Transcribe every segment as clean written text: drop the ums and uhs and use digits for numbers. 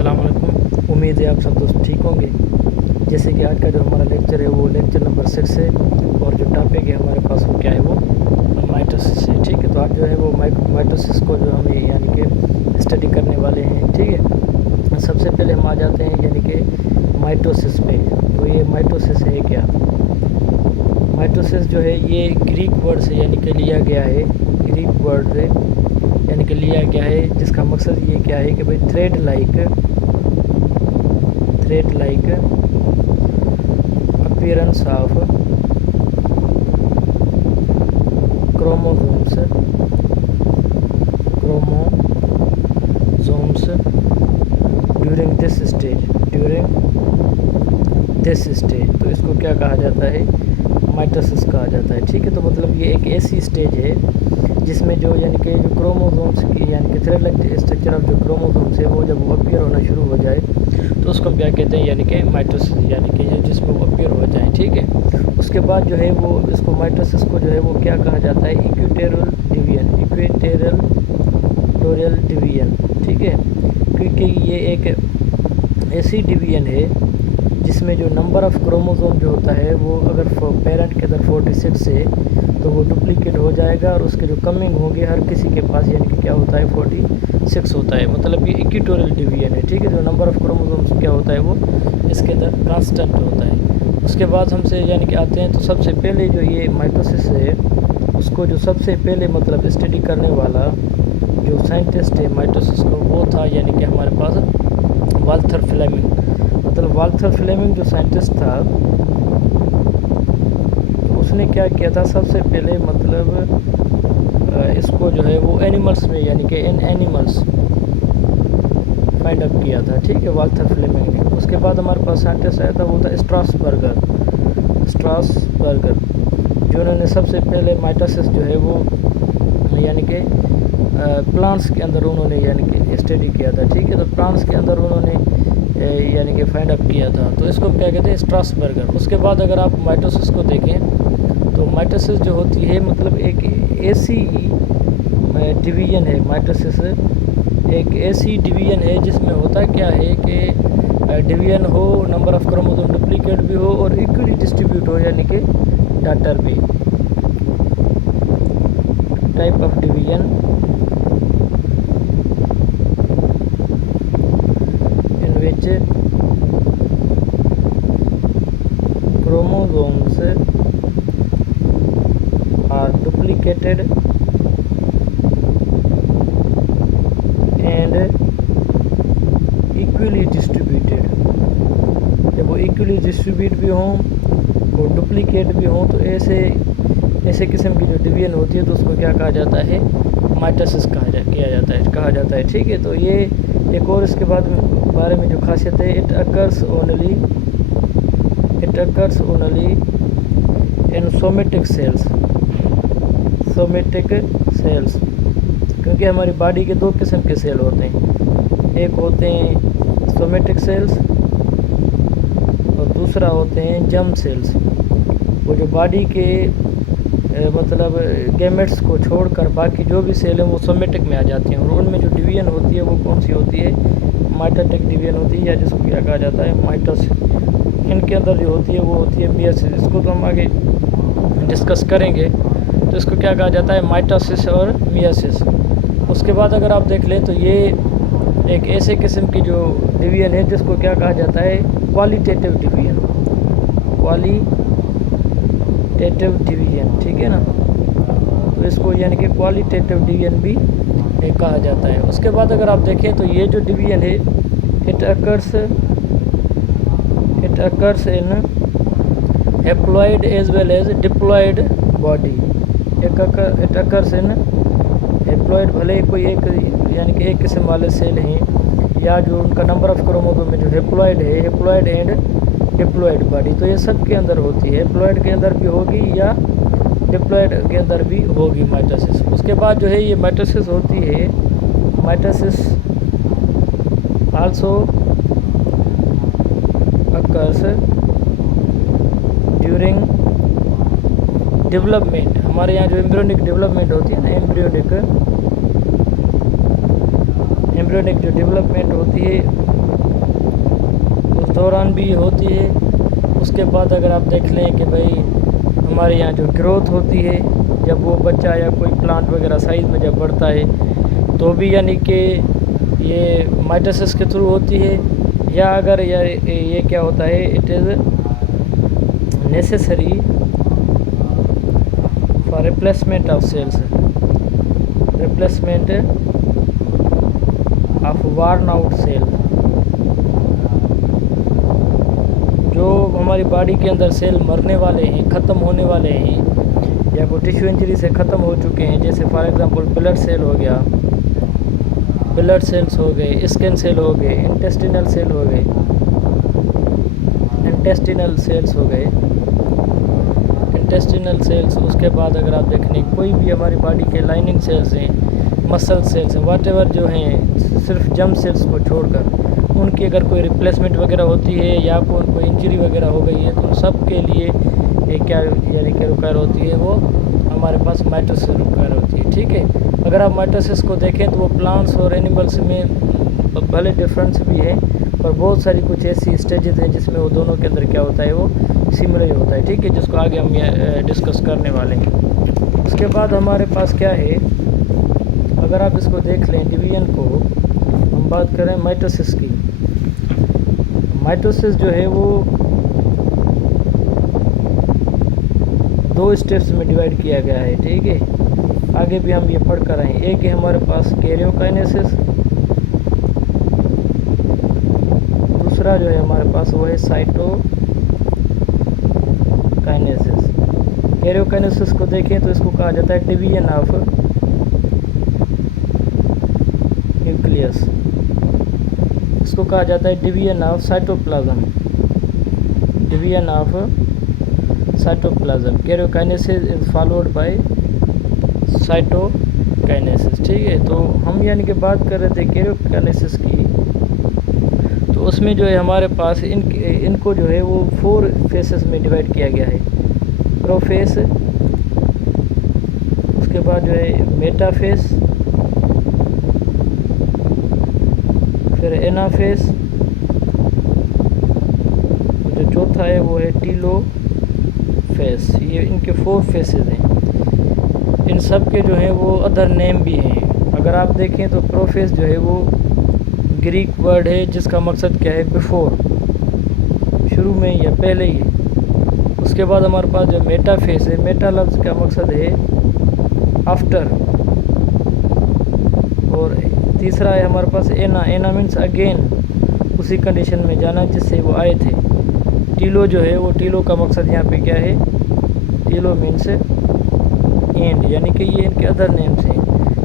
अस्सलाम वालेकुम। उम्मीद है आप सब दोस्त ठीक होंगे। जैसे कि आज का जो हमारा लेक्चर है वो लेक्चर नंबर 6 है और जो टॉपिक है हमारे पास वो क्या है, वो माइटोसिस है। ठीक है, तो आज जो है वो माइटोसिस को जो हम यानी कि स्टडी करने वाले हैं। ठीक है, सबसे पहले हम आ जाते हैं यानी कि माइटोसिस पे। तो ये माइटोसिस है क्या? माइटोसिस जो है ये ग्रीक वर्ड से यानी कि लिया गया है, ग्रीक वर्ड से यानी कि लिया गया है, जिसका मकसद ये क्या है कि भाई thread like appearance of chromosomes during this stage. तो इसको क्या कहा जाता है? माइटोसिस कहा जाता है। ठीक है, तो मतलब ये एक ऐसी स्टेज है जिसमें जो यानी कि जो क्रोमोसोम्स की यानी कि थ्रेड लाइक स्ट्रक्चर ऑफ जो क्रोमोसोम्स है वो जब वो अपीयर होना शुरू हो जाए तो उसको क्या कहते हैं, यानी कि माइटोसिस, यानी कि जिसमें वो अपीयर हो जाए। ठीक है, उसके बाद जो है वो इसको माइटोसिस को जो है वो क्या कहा जाता है? Equatorial division. ठीक है, क्योंकि ये एक ऐसी डिवीजन है जिसमें जो नंबर ऑफ़ क्रोमोसोम जो होता है वो अगर पेरेंट के अंदर 46 है तो वो डुप्लीकेट हो जाएगा और उसके जो कमिंग होंगे हर किसी के पास यानी कि क्या होता है 46 होता है। मतलब ये इक्वेटोरियल डिवीजन है। ठीक है, जो नंबर ऑफ़ क्रोमोसोम्स क्या होता है वो इसके अंदर कांस्टेंट होता है। उसके बाद हमसे यानी कि आते हैं तो सबसे पहले जो ये माइटोसिस है उसको जो सबसे पहले मतलब स्टडी करने वाला जो साइंटिस्ट है माइटोसिस को वो था यानी कि हमारे पास वाल्थर फ्लेमिंग। मतलब वाल्थर फ्लेमिंग जो साइंटिस्ट था उसने क्या किया था, सबसे पहले मतलब इसको जो है वो एनिमल्स में यानी कि इन एनिमल्स फाइंड अप किया था। ठीक है, वाल्थर फ्लेमिंग ने। उसके बाद हमारे पास साइंटिस्ट आया था वो था स्ट्रासबर्गर, जिन्होंने सबसे पहले माइटोसिस जो है वो यानी कि प्लांट्स के अंदर उन्होंने यानी कि स्टडी किया था। ठीक है, तो प्लांट्स के अंदर उन्होंने यानी कि फाइंड अप किया था, तो इसको क्या कहते हैं? स्ट्रासबर्गर। उसके बाद अगर आप माइटोसिस को देखें तो माइटोसिस जो होती है मतलब एक ऐसी डिवीज़न है, माइटोसिस एक ऐसी डिवीज़न है जिसमें होता क्या है कि डिवीज़न हो, नंबर ऑफ़ क्रोमोसोम डुप्लीकेट भी हो और इक्वली डिस्ट्रीब्यूट हो, यानी कि डाटर भी। Type of division in which chromosomes are duplicated and equally distributed। जब वो इक्वली डिस्ट्रीब्यूट भी हों और डुप्लीकेट भी हों तो ऐसे किस्म की जो डिवीजन होती है तो उसको क्या कहा जाता है? माइटोसिस कहा जाता है। ठीक है, तो ये एक और इसके बारे में जो खासियत है, it occurs only in somatic cells. क्योंकि हमारी बॉडी के दो किस्म के सेल होते हैं, एक होते हैं सोमेटिक सेल्स और दूसरा होते हैं जर्म सेल्स। वो जो बॉडी के मतलब गैमेट्स को छोड़कर बाकी जो भी सेल हैं वो सोमेटिक में आ जाती हैं और उनमें जो डिवीजन होती है वो कौन सी होती है? माइटोटिक डिवीजन होती है, या जिसको क्या कहा जाता है? माइटोसिस। इनके अंदर जो होती है वो होती है मियोसिस। इसको तो हम आगे डिस्कस करेंगे। तो इसको क्या कहा जाता है? माइटोसिस और मियोसिस। उसके बाद अगर आप देख लें तो ये एक ऐसे किस्म की जो डिवीजन है जिसको क्या कहा जाता है? Qualitative division. ठीक है ना, तो इसको यानी कि क्वालिटेटिव डिवीजन भी कहा जाता है। उसके बाद अगर आप देखें तो ये जो डिवीजन है it occurs in haploid as well as diploid body. It occurs in haploid, भले ही कोई एक यानी कि एक किस्म वाले सेल हैं या जो उनका नंबर ऑफ़ क्रोमोसोम में जो हैप्लॉइड है, हैप्लॉइड एंड डिप्लॉइड बॉडी, तो ये सब के अंदर होती है। हैप्लॉइड के अंदर भी होगी या डिप्लॉइड के अंदर भी होगी माइटोसिस। उसके बाद जो है ये माइटोसिस होती है, mitosis also occurs during development. हमारे यहाँ जो एम्ब्रियोनिक डेवलपमेंट होती है ना, एम्ब्रियोनिक जो डेवलपमेंट होती है उस दौरान भी होती है। उसके बाद अगर आप देख लें कि भाई हमारे यहाँ जो ग्रोथ होती है, जब वो बच्चा या कोई प्लांट वगैरह साइज़ में जब बढ़ता है तो भी यानी कि ये माइटोसिस के थ्रू होती है। या अगर ये क्या होता है, it is necessary for replacement of cells, replacement of worn out cell. जो हमारी बॉडी के अंदर सेल मरने वाले हैं, ख़त्म होने वाले हैं, या कोई टिश्यू इंजरी से ख़त्म हो चुके हैं, जैसे फॉर एग्जांपल ब्लड सेल हो गया, ब्लड सेल्स हो गए, स्किन सेल हो गए, इंटेस्टिनल सेल हो गए, इंटेस्टिनल सेल्स हो गए, इंटेस्टिनल सेल्स। उसके बाद अगर आप देख लें कोई भी हमारी बॉडी के लाइनिंग सेल्स हैं, मसल सेल्स हैं, वाटेवर जो हैं, सिर्फ जर्म सेल्स को छोड़कर उनकी अगर कोई रिप्लेसमेंट वगैरह होती है या कोई इंजरी वगैरह हो गई है, तो उन सब के लिए ये क्या यानी कि रिक्वायर होती है, वो हमारे पास माइटोसिस रिक्वायर होती है। ठीक है, अगर आप माइटोसिस को देखें तो वो प्लांट्स और एनिमल्स में भले डिफरेंस भी है, पर बहुत सारी कुछ ऐसी स्टेजेस हैं जिसमें वो दोनों के अंदर क्या होता है, वो सिमिलर होता है। ठीक है, जिसको आगे हम ये डिस्कस करने वाले हैं। उसके बाद हमारे पास क्या है, अगर आप इसको देख लें डिवीजन को, हम बात करें माइटोसिस की। माइटोसिस जो है वो 2 स्टेप्स में डिवाइड किया गया है। ठीक है, आगे भी हम ये पढ़ कर आए हैं। एक है हमारे पास कैरियोकाइनेसिस, दूसरा जो है हमारे पास वो है साइटोकाइनेसिस। कैरियोकाइनेसिस को देखें तो इसको कहा जाता है डिवीजन ऑफ न्यूक्लियस, इसको कहा जाता है division of cytoplasm, division of cytoplasm. Karyokinesis is followed by cytokinesis. ठीक है, तो हम यानी कि बात कर रहे थे कैरियोकाइनेसिस की, तो उसमें जो है हमारे पास इनको जो है वो 4 फेसेस में डिवाइड किया गया है। प्रोफेस, उसके बाद जो है मेटाफेस, फिर एनाफेस, जो चौथा है वो है टीलोफेस। ये इनके 4 फेसेस हैं। इन सब के जो है वो अदर नेम भी हैं। अगर आप देखें तो प्रोफेस जो है वो ग्रीक वर्ड है जिसका मकसद क्या है, बिफोर, शुरू में या पहले ही। उसके बाद हमारे पास जो मेटाफेस है, मेटा लफ्ज़ का मकसद है आफ्टर। और तीसरा है हमारे पास एना, एना मीन्स अगेन, उसी कंडीशन में जाना जिससे वो आए थे। टीलो जो है वो, टीलो का मकसद यहाँ पे क्या है, टीलो मीन्स एंड, यानी कि ये इनके अदर नेम्स हैं,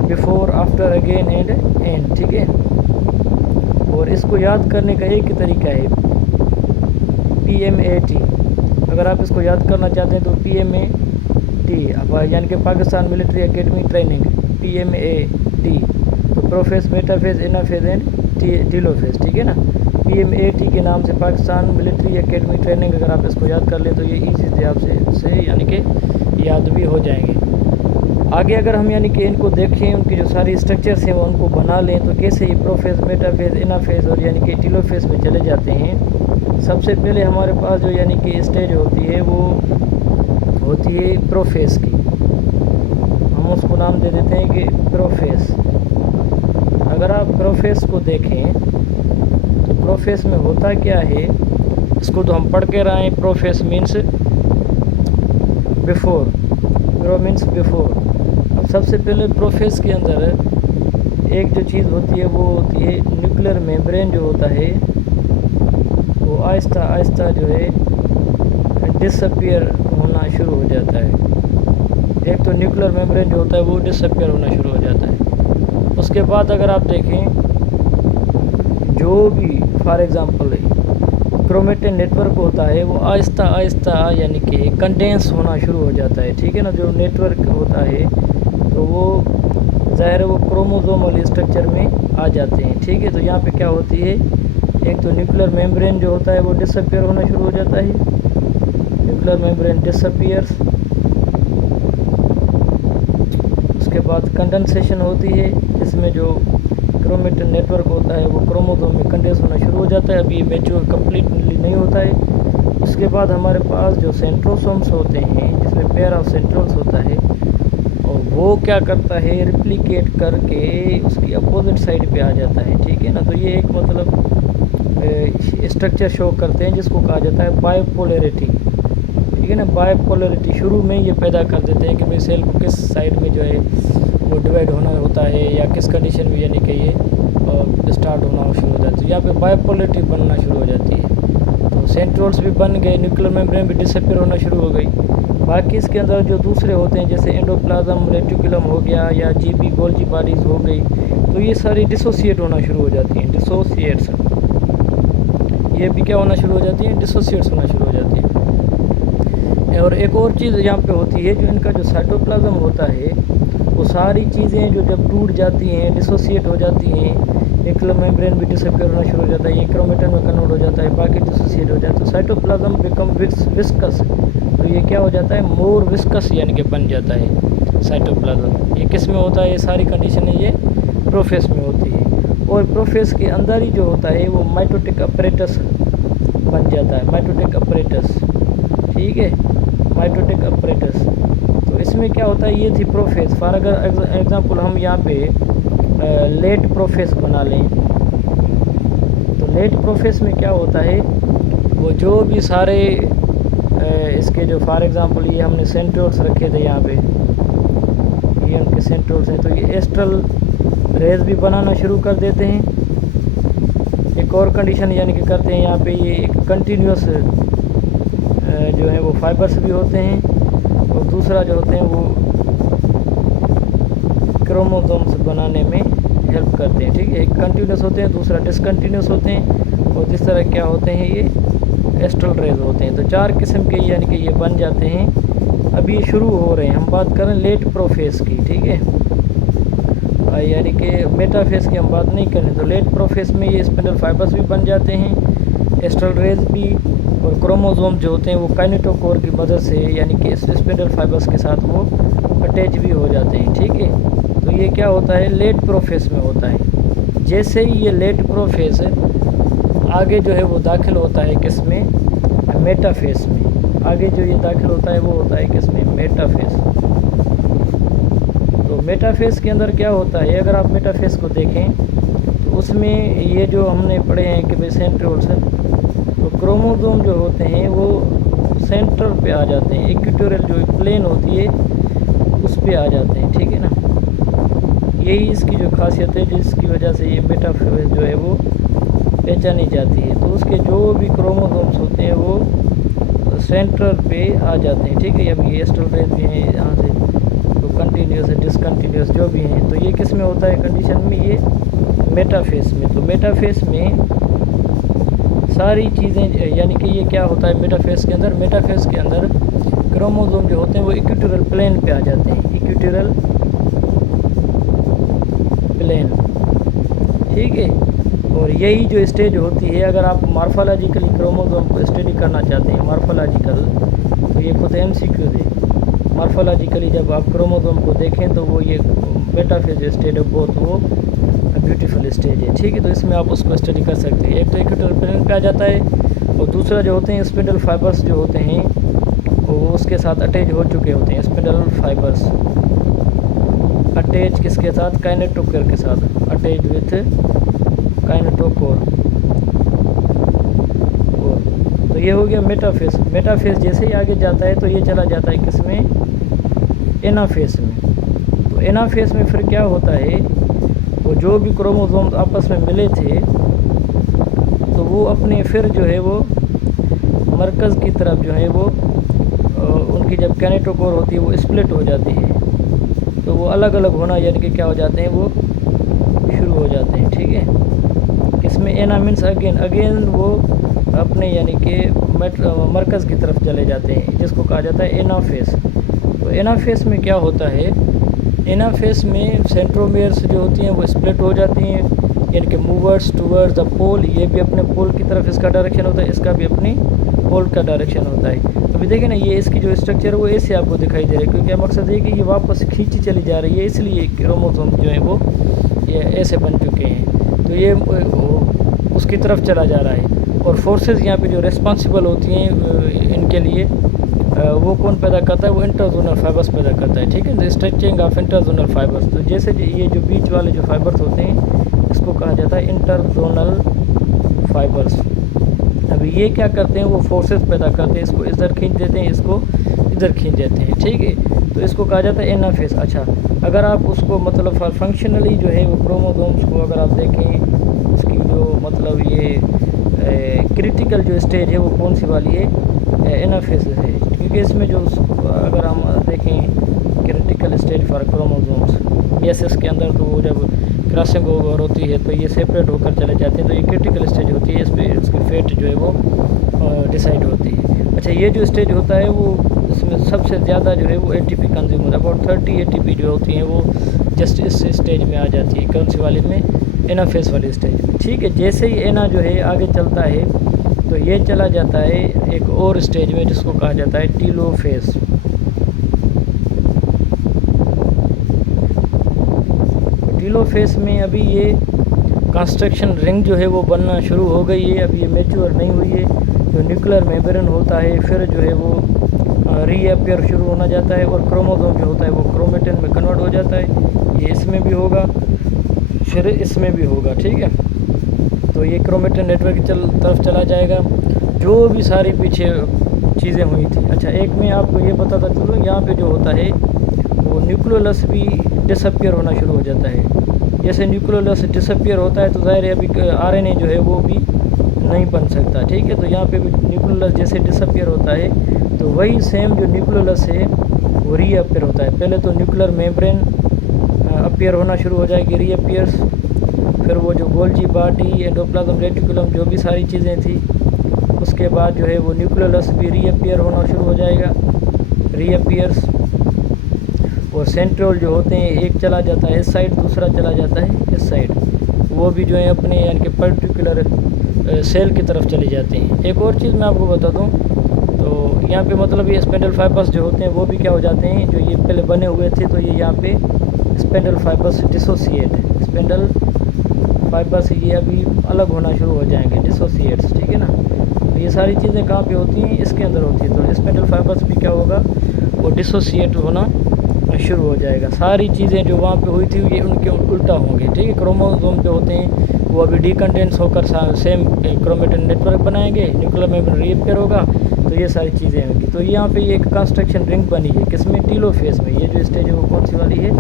before, after, again and and. ठीक है, और इसको याद करने का एक ही तरीका है, PMAT। अगर आप इसको याद करना चाहते हैं तो PMAT, यानी कि Pakistan military academy training, PMAT। तो profess, metaphase, anaphase and telophase. ठीक है ना, PMAT के नाम से पाकिस्तान मिलिट्री एकेडमी ट्रेनिंग। अगर आप इसको याद कर लें तो ये ईजी से आपसे यानी कि याद भी हो जाएंगे। आगे अगर हम यानी कि इनको देखें, उनकी जो सारी स्ट्रक्चर्स हैं वो उनको बना लें, तो कैसे ये प्रोफेस, मेटाफेस, एनाफेस और यानी कि टीलोफेस में चले जाते हैं। सबसे पहले हमारे पास जो यानी कि स्टेज होती है वो होती है प्रोफेस की। हम उसको नाम दे देते हैं कि प्रोफेस। अगर आप प्रोफेस को देखें तो प्रोफेस में होता क्या है, इसको तो हम पढ़ के रहे हैं। Prophase means before, pro means before. अब सबसे पहले प्रोफेस के अंदर एक जो चीज़ होती है वो होती है न्यूक्लियर मेम्ब्रेन जो होता है वो आहिस्ता आहिस्ता जो है डिसअपीयर होना शुरू हो जाता है। एक तो न्यूक्लियर मेम्ब्रेन जो होता है वो डिसअपीयर होना शुरू हो जाता है। उसके बाद अगर आप देखें जो भी फॉर एग्ज़ाम्पल क्रोमेटिन नेटवर्क होता है वो आहिस्ता आहिस्ता यानी कि कंडेंस होना शुरू हो जाता है। ठीक है ना, जो नेटवर्क होता है तो वो ज़ाहिर है वो क्रोमोसोमल स्ट्रक्चर में आ जाते हैं। ठीक है, तो यहाँ पे क्या होती है, एक तो न्यूक्लियर मेम्ब्रेन जो होता है वो डिसअपीयर होना शुरू हो जाता है, न्यूक्लियर मेम्ब्रेन डिसअपीयर्स। उसके बाद कंडेंसेशन होती है, इसमें जो क्रोमेटिन नेटवर्क होता है वो क्रोमोसोम में कंडेंस होना शुरू हो जाता है। अभी ये मैच्योर कम्प्लीटली नहीं होता है। उसके बाद हमारे पास जो सेंट्रोसोम्स होते हैं जिसमें पेयर ऑफ सेंट्रोल्स होता है और वो क्या करता है रिप्लिकेट करके उसकी अपोजिट साइड पे आ जाता है। ठीक है ना। तो ये एक मतलब स्ट्रक्चर शो करते हैं जिसको कहा जाता है बायोपोलैरिटी। ठीक है ना। बायोपोलैरिटी शुरू में ये पैदा कर देते हैं कि भाई सेल को किस साइड में जो है वो डिवाइड होना होता है या किस कंडीशन में यानी कि ये स्टार्ट होना शुरू हो जाती है। यहाँ पे बायोपोलैरिटी बनना शुरू हो जाती है। तो सेंट्रोल्स भी बन गए, न्यूक्लियर मेम्ब्रेन भी डिसअपीयर होना शुरू हो गई। बाकी इसके अंदर जो दूसरे होते हैं जैसे एंडोप्लाज्म रेटिकुलम हो गया या जीबी गोल्जी बॉडीज़ हो गई, तो ये सारी डिसोसिएट होना शुरू हो जाती हैं। डिसोसिएट्स ये भी क्या होना शुरू हो जाती हैं, डिसोसिएट्स होना शुरू हो जाती हैं। और एक और चीज़ यहाँ पे होती है, जो इनका जो साइटोप्लाज्म होता है वो सारी चीज़ें जो जब टूट जाती हैं, डिसोसिएट हो जाती हैं, न्यूक्लियर मेम्ब्रेन भी डिसअपीयर होना शुरू हो जाता है, ये क्रोमेटिन में कन्वर्ट हो जाता है, बाकी डिसोसिएट हो जाता है, तो साइटोप्लाज्म बिकम विस्कस। तो ये क्या हो जाता है, मोर विस्कस यानी कि बन जाता है साइटोप्लाज्म। ये किस में होता है, ये सारी कंडीशन है ये प्रोफेस में होती है। और प्रोफेस के अंदर ही जो होता है वो माइटोटिक अपरेटस बन जाता है, माइटोटिक अपरेटस। ठीक है, माइटोटिक अपरेटस। तो इसमें क्या होता है, ये थी प्रोफेस। फॉर अगर एग्जांपल हम यहाँ पे लेट प्रोफेस बना लें, तो लेट प्रोफेस में क्या होता है, वो जो भी सारे इसके जो फॉर एग्जांपल ये हमने सेंट्रोल्स रखे थे यहाँ पे, ये उनके सेंट्रोल्स हैं, तो ये एस्ट्रल रेज भी बनाना शुरू कर देते हैं। एक और कंडीशन यानी कि करते हैं यहाँ पे, ये एक कंटिन्यूस जो है वो फाइबर्स भी होते हैं, और दूसरा जो होते हैं वो क्रोमोसोम्स बनाने में हेल्प करते हैं। ठीक है, एक कंटिन्यूस होते हैं, दूसरा डिसकंटिन्यूस होते हैं, और जिस तरह क्या होते हैं ये एस्ट्रल रेज होते हैं। तो 4 किस्म के यानी कि ये बन जाते हैं। अभी ये शुरू हो रहे हैं, हम बात करें लेट प्रोफेस की। ठीक है, यानी कि मेटाफेस की हम बात नहीं करें। तो लेट प्रोफेस में ये स्पिंडल फाइबर्स भी बन जाते हैं, एस्ट्रल रेज भी, और क्रोमोसोम जो होते हैं वो काइनेटोकोर की मदद से यानी कि स्पिंडल फाइबर्स के साथ वो अटैच भी हो जाते हैं। ठीक है, तो ये क्या होता है, लेट प्रोफेस में होता है। जैसे ही ये लेट प्रोफेस आगे जो है वो दाखिल होता है किस में, मेटाफेस में। आगे जो ये दाखिल होता है वो होता है किस में, मेटाफेस। तो मेटाफेस के अंदर क्या होता है, अगर आप मेटाफेस को देखें तो उसमें ये जो हमने पढ़े हैं कि भाई सेंट्रोल्स, तो क्रोमोसोम जो होते हैं वो सेंटर पे आ जाते हैं, इक्वेटोरियल जो प्लेन होती है उस पे आ जाते हैं। ठीक है ना, यही इसकी जो खासियत है जिसकी वजह से ये मेटाफेस जो है वो पहचानी जाती है। तो उसके जो भी क्रोमोसोम्स होते हैं वो सेंटर पे आ जाते हैं। ठीक है, अब ये एस्ट्रल रेज भी हैं यहाँ से, तो कंटिन्यूस है, डिसकंटिन्यूस जो भी हैं, तो ये किस में होता है कंडीशन में, ये मेटाफेस में। तो मेटाफेस में सारी चीज़ें यानी कि ये क्या होता है मेटाफेस के अंदर, मेटाफेस के अंदर क्रोमोसोम जो होते हैं वो इक्वेटोरियल प्लेन पे आ जाते हैं, इक्वेटोरियल प्लेन। ठीक है, और यही जो स्टेज होती है, अगर आप मॉर्फोलॉजिकली क्रोमोसोम को स्टडी करना चाहते हैं, मॉर्फोलॉजिकल, तो ये खुद MCQ है। मॉर्फोलॉजिकली जब आप क्रोमोसोम को देखें तो वो ये मेटाफेज स्टेज है, बहुत वो ब्यूटीफुल स्टेज है। ठीक है, तो इसमें आप उसको स्टडी कर सकते हैं। एक तो इक्वेटोरियल प्लेन पे आ जाता है, और दूसरा जो होते हैं स्पिंडल फाइबर्स जो होते हैं वो उसके साथ अटैच हो चुके होते हैं। स्पिंडल फाइबर्स अटैच किसके साथ, काइनेटोकोर के साथ, अटैच विथ काइनेटोकोर। तो ये हो गया मेटाफेस। मेटाफेस जैसे ही आगे जाता है तो ये चला जाता है किसमें, एनाफेस में। तो एनाफेस में फिर क्या होता है, वो जो भी क्रोमोसोम्स आपस में मिले थे तो वो अपने फिर जो है वो मरकज़ की तरफ जो है वो उनकी जब काइनेटोकोर होती है वो स्प्लिट हो जाती है, तो वो अलग अलग होना यानी कि क्या हो जाते हैं, वो शुरू हो जाते हैं। ठीक है, किसमें, एना मीन्स अगेन वो अपने यानी कि मरकज़ की तरफ चले जाते हैं, जिसको कहा जाता है एनाफेस। तो एनाफेस में क्या होता है, एनाफेस में सेंट्रोमियर्स जो होती हैं वो स्प्लिट हो जाती हैं, यानी कि मूवर्स टूवर्ड्स द पोल। ये भी अपने पोल की तरफ इसका डायरेक्शन होता है, इसका भी अपनी पोल का डायरेक्शन होता है। अभी देखें ना, ये इसकी जो स्ट्रक्चर है वो ऐसे आपको दिखाई दे रहा है, क्योंकि मकसद है कि ये वापस खींची चली जा रही है, इसलिए क्रोमोसोम जो है वो ये ऐसे बन चुके हैं, तो ये उसकी तरफ चला जा रहा है। और फोर्सेस यहाँ पे जो रिस्पॉन्सिबल होती हैं इनके लिए वो कौन पैदा करता है, वो इंटरजोनल फाइबर्स पैदा करता है, ठीक है, स्ट्रेचिंग ऑफ इंटरजोनल फाइबर्स। तो जैसे ये जो बीच वाले जो फाइबर्स होते हैं इसको कहा जाता है इंटरजोनल फाइबर्स। अभी ये क्या करते हैं, वो फोर्सेस पैदा करते हैं, इसको इधर खींच देते हैं, इसको इधर खींच देते हैं, ठीक है। तो इसको कहा जाता है एनाफेज। अच्छा, अगर आप उसको मतलब फंक्शनली जो है वो क्रोमोसोम्स को अगर आप देखें, उसकी जो मतलब ये क्रिटिकल जो स्टेज है वो कौन सी वाली है, एनाफेज है, क्योंकि इसमें जो अगर हम देखें क्रिटिकल स्टेज फॉर क्रोमोसोम्स मेसिस के अंदर, तो वो जब क्रॉसिंग ओवर होती है तो ये सेपरेट होकर चले जाते हैं, तो ये क्रिटिकल स्टेज होती है, इस पर उसकी फेट जो है वो डिसाइड होती है। अच्छा, ये जो स्टेज होता है वो इसमें सबसे ज़्यादा जो है वो एटीपी कंज्यूम होता है, अबाउट 30 एटीपी जो होती हैं वो जस्ट इस स्टेज में आ जाती है। कौन सी वाले में, एनाफेज वाली स्टेज में, ठीक है। जैसे ही एना जो है आगे चलता है तो ये चला जाता है एक और स्टेज में जिसको कहा जाता है टीलोफेज। टीलोफेज में अभी ये कंस्ट्रक्शन रिंग जो है वो बनना शुरू हो गई है, अभी ये मैच्योर नहीं हुई है। जो न्यूक्लियर मेम्ब्रेन होता है फिर जो है वो रीअपियर शुरू होना जाता है, और क्रोमोसोम जो होता है वो क्रोमेटिन में कन्वर्ट हो जाता है। ये इसमें भी होगा, फिर इसमें भी होगा, ठीक है। तो ये क्रोमेटिन नेटवर्क की तरफ चला जाएगा, जो भी सारी पीछे चीज़ें हुई थी। अच्छा, एक मैं आपको ये बताता चलूँ, यहाँ पे जो होता है वो न्यूक्लियोलस भी डिसअपियर होना शुरू हो जाता है। जैसे न्यूक्लियोलस डिसअपियर होता है तो ज़ाहिर है अभी आरएनए जो है वो भी नहीं बन सकता, ठीक है। तो यहाँ पे भी न्यूक्लियोलस जैसे डिसअपियर होता है तो वही सेम जो न्यूक्लियोलस है वो रीअपियर होता है। पहले तो न्यूक्लियर मेम्ब्रेन अपीयर होना शुरू हो जाएगी, रीअपियर्स, फिर वो जो गोल्जी बॉडी, एंडोप्लाज्म रेटिकुलम, जो भी सारी चीज़ें थी, उसके बाद जो है वो न्यूक्लियोलस भी रीअपियर होना शुरू हो जाएगा, रीअपियर्स। और सेंट्रोल जो होते हैं, एक चला जाता है इस साइड, दूसरा चला जाता है इस साइड, वो भी जो है अपने यानी कि पर्टिकुलर सेल की तरफ चले जाते हैं। एक और चीज़ मैं आपको बता दूं, तो यहाँ पे मतलब ये स्पेंडल फाइबर्स जो होते हैं वो भी क्या हो जाते हैं, जो ये पहले बने हुए थे तो ये यहाँ पे spindle fibres dissociate, spindle fibres ये अभी अलग होना शुरू हो जाएंगे, डिसोसिएट्स, ठीक है ना। तो ये सारी चीज़ें कहाँ पे होती हैं, इसके अंदर होती है। तो स्पेंडल फाइबर्स भी क्या होगा, वो डिसोसिएट होना शुरू हो जाएगा। सारी चीज़ें जो वहाँ पे हुई थी ये उनके उल्टा होंगे, ठीक है। क्रोमोसोम जो होते हैं वो अभी डीकंडेंस होकर सेम क्रोमेटिन नेटवर्क बनाएंगे, न्यूक्लियर मेम्ब्रेन रीअपियर होगा, तो ये सारी चीज़ें होंगी। तो यहाँ पे एक कंस्ट्रक्शन रिंग बनी है, किसमें, टीलोफेज में। ये जो स्टेज है वो कौन सी वाली है,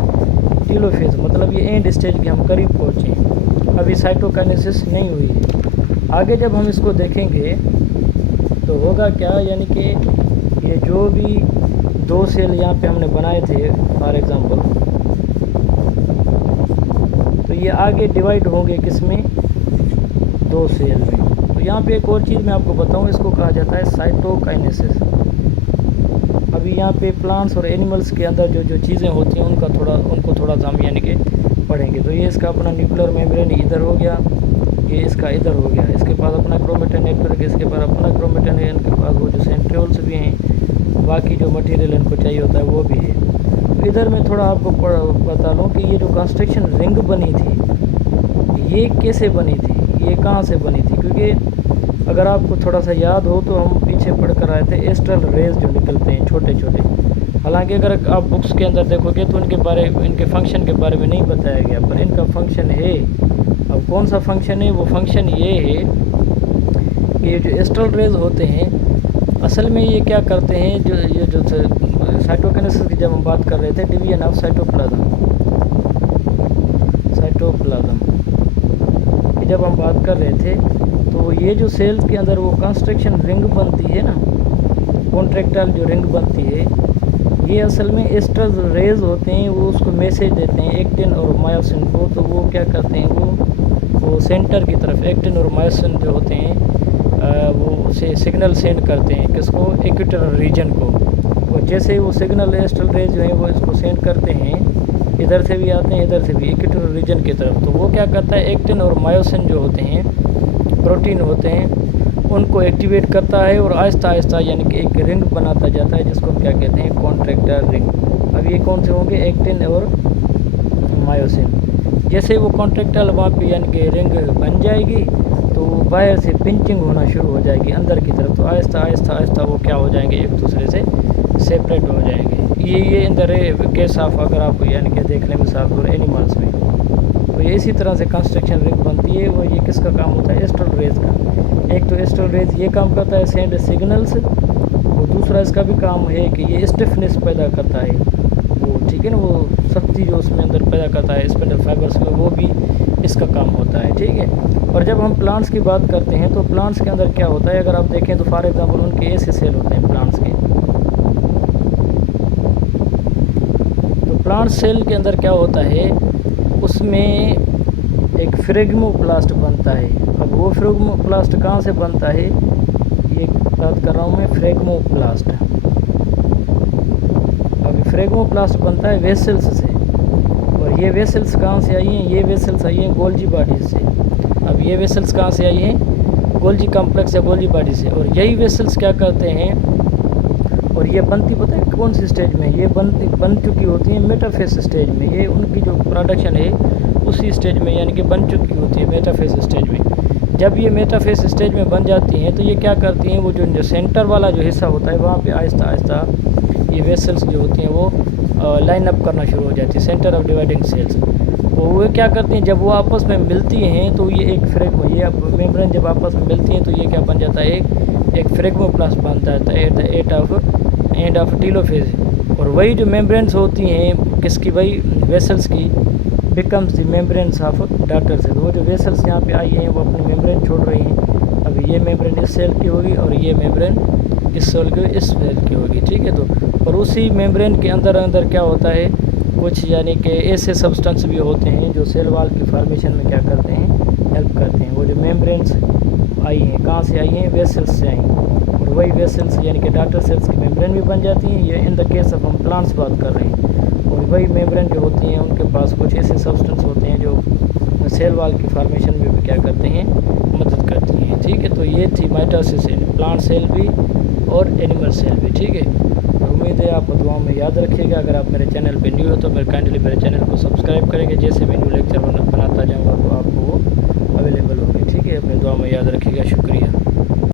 टीलोफेज, मतलब ये एंड स्टेज के हम करीब पहुँचे हैं, अभी साइटोकाइनेसिस नहीं हुई है। आगे जब हम इसको देखेंगे तो होगा क्या, यानी कि ये जो भी दो सेल यहाँ पे हमने बनाए थे फॉर एग्ज़ाम्पल, तो ये आगे डिवाइड होंगे किसमें, दो सेल में। तो यहाँ पे एक और चीज़ मैं आपको बताऊँ, इसको कहा जाता है साइटोकाइनेसिस। अभी यहाँ पे प्लांट्स और एनिमल्स के अंदर जो जो चीज़ें होती हैं उनको थोड़ा सा हम यानी कि पढ़ेंगे। तो ये इसका अपना न्यूक्लियर मेम्ब्रेन इधर हो गया, ये इसका इधर हो गया, इसके पास अपना क्रोमेटिन नेटवर्क, इसके पास अपना क्रोमेटिन है, इनके पास वो जो सेंट्रियोल्स भी हैं, बाकी जो मटेरियल इनको चाहिए होता है वो भी है। तो इधर मैं थोड़ा आपको बता लूँ कि ये जो कंस्ट्रक्शन रिंग बनी थी ये कैसे बनी थी, ये कहाँ से बनी थी, क्योंकि अगर आपको थोड़ा सा याद हो तो हम पीछे पढ़ कर आए थे एस्ट्रल रेज जो निकलते हैं छोटे छोटे। हालांकि अगर आप बुक्स के अंदर देखोगे तो इनके फंक्शन के बारे में नहीं बताया गया, पर इनका फंक्शन है। अब कौन सा फंक्शन है, वो फंक्शन ये है कि ये जो एस्ट्रल रेज होते हैं असल में ये क्या करते हैं, ये जो साइटोकाइनेसिस की जब हम बात कर रहे थे, डिवीजन ऑफ साइटोप्लाज्म की जब हम बात कर रहे थे, तो ये जो सेल्स के अंदर वो कंस्ट्रक्शन रिंग बनती है ना, कॉन्ट्रैक्टाइल जो रिंग बनती है, ये असल में एस्ट्रल रेज होते हैं, वो उसको मैसेज देते हैं एक्टिन और मायोसिन को। तो वो क्या करते हैं, वो सेंटर की तरफ एक्टिन और मायोसिन जो होते हैं वो उसे सिग्नल सेंड करते हैं, किसको, इक्वेटोरियल रीजन को। और जैसे ही वो सिग्नल एस्ट्रल रेज जो है वो इसको सेंड करते हैं, इधर से भी आते हैं इधर से भी इक्वेटोरियल रीजन की तरफ, तो वो क्या करता है, एक्टिन और मायोसिन जो होते हैं प्रोटीन होते हैं उनको एक्टिवेट करता है और आहिस्ता आहिस्ता यानी कि एक रिंग बनाता जाता है, जिसको हम क्या कहते हैं, कॉन्ट्रैक्टाइल रिंग। अब ये कौन से होंगे, एक्टिन और मायोसिन। जैसे ही वो कॉन्ट्रेक्टाइल वहाँ पे यानी कि रिंग बन जाएगी तो बाहर से पिंचिंग होना शुरू हो जाएगी अंदर की तरफ, तो आहिस्ता आहिस्ता आहिस्ता वो क्या हो जाएंगे, एक दूसरे से सेपरेट हो जाएंगे। ये अंदर केस ऑफ अगर आप यानी कि देख लें मिसाल और एनिमल्स में, तो ये इसी तरह से कंस्ट्रक्शन रिंग बनती है। वो ये किसका काम होता है, एस्ट्रल रेज का। एक तो एस्ट्रल रेज ये काम करता है सेंड सिग्नल्स, और दूसरा इसका भी काम है कि ये स्टिफनेस पैदा करता है, वो ठीक है ना, वो शक्ति जो उसमें अंदर पैदा करता है स्पिंडल फाइबर्स में, वो भी इसका काम होता है, ठीक है। और जब हम प्लांट्स की बात करते हैं तो प्लांट्स के अंदर क्या होता है, अगर आप देखें तो फॉर एग्जांपल उनके ऐसे सेल होते हैं प्लांट्स के, तो प्लांट सेल के अंदर क्या होता है, उसमें एक फ्रेगमोप्लास्ट बनता है। अब वो फ्रेगमोप्लास्ट कहाँ से बनता है, ये बात कर रहा हूँ मैं, फ्रेगमोप्लास्ट। अब फ्रेगमोप्लास्ट बनता है वेसल्स से, और ये वेसल्स कहाँ से आई हैं, ये वेसल्स आई हैं गोल्जी बॉडी से। अब ये वेसल्स कहाँ से आई हैं, गोल्जी कॉम्प्लेक्स या गोल्जी बॉडी से। और यही वेसल्स क्या करते हैं, और ये बनती पता है कौन सी स्टेज में, ये बन चुकी होती है मेटाफेस स्टेज में। ये उनकी जो प्रोडक्शन है उसी स्टेज में यानी कि बन चुकी होती है मेटाफेस स्टेज में। जब ये मेटाफेस स्टेज में बन जाती हैं तो ये क्या करती हैं, वो जो सेंटर वाला जो हिस्सा होता है वहाँ पे आहिस्ता आहिस्ता ये वेसल्स जो होती हैं वो लाइन अप करना शुरू हो जाती है, सेंटर ऑफ डिवाइडिंग सेल्स। वो क्या करती हैं, जब वो आपस में मिलती हैं तो ये एक फ्रेगमो, ये अब मेम्ब्रेन जब आपस में मिलती हैं तो ये क्या बन जाता है, एक फ्रेगमोप्लास्ट बनता है at the end of telophase. और वही जो मेम्ब्रेन्स होती हैं किसकी, वही वेसल्स की, becomes the membranes of daughter cell. वो जो वेसल्स यहाँ पे आई हैं वो अपनी मेम्ब्रेन छोड़ रही हैं। अब ये मेम्ब्रेन इस सेल की होगी और ये मेम्ब्रेन इस सेल की होगी, ठीक है। तो और उसी मेम्ब्रेन के अंदर क्या होता है, कुछ यानी कि ऐसे सब्सटेंस भी होते हैं जो सेल वॉल की फॉर्मेशन में क्या करते हैं, हेल्प करते हैं। वो जो मेम्ब्रेन्स आई हैं कहाँ से आई हैं, वेसल्स से आई हैं, और वही वेसल्स यानी कि डॉटर सेल्स की मेम्ब्रेन भी बन जाती हैं। ये इन द केस ऑफ हम प्लांट्स बात कर रहे हैं। और वही मेम्ब्रेन जो होती हैं उनके पास कुछ ऐसे सब्सटेंस होते हैं जो सेल वॉल की फॉर्मेशन में भी क्या करते हैं, मदद करती हैं, ठीक है। तो ये थी माइटोसिस इन प्लांट सेल भी और एनिमल सेल भी, ठीक है। तो उम्मीद है आप दुआ में याद रखिएगा। अगर आप मेरे चैनल पे न्यू हो तो मेरे काइंडली मेरे चैनल को सब्सक्राइब करेंगे, जैसे मैं न्यू लेक्चर बनाता जाऊँगा तो आपको वो अवेलेबल होगी, ठीक है। अपने दुआ में याद रखिएगा, शुक्रिया।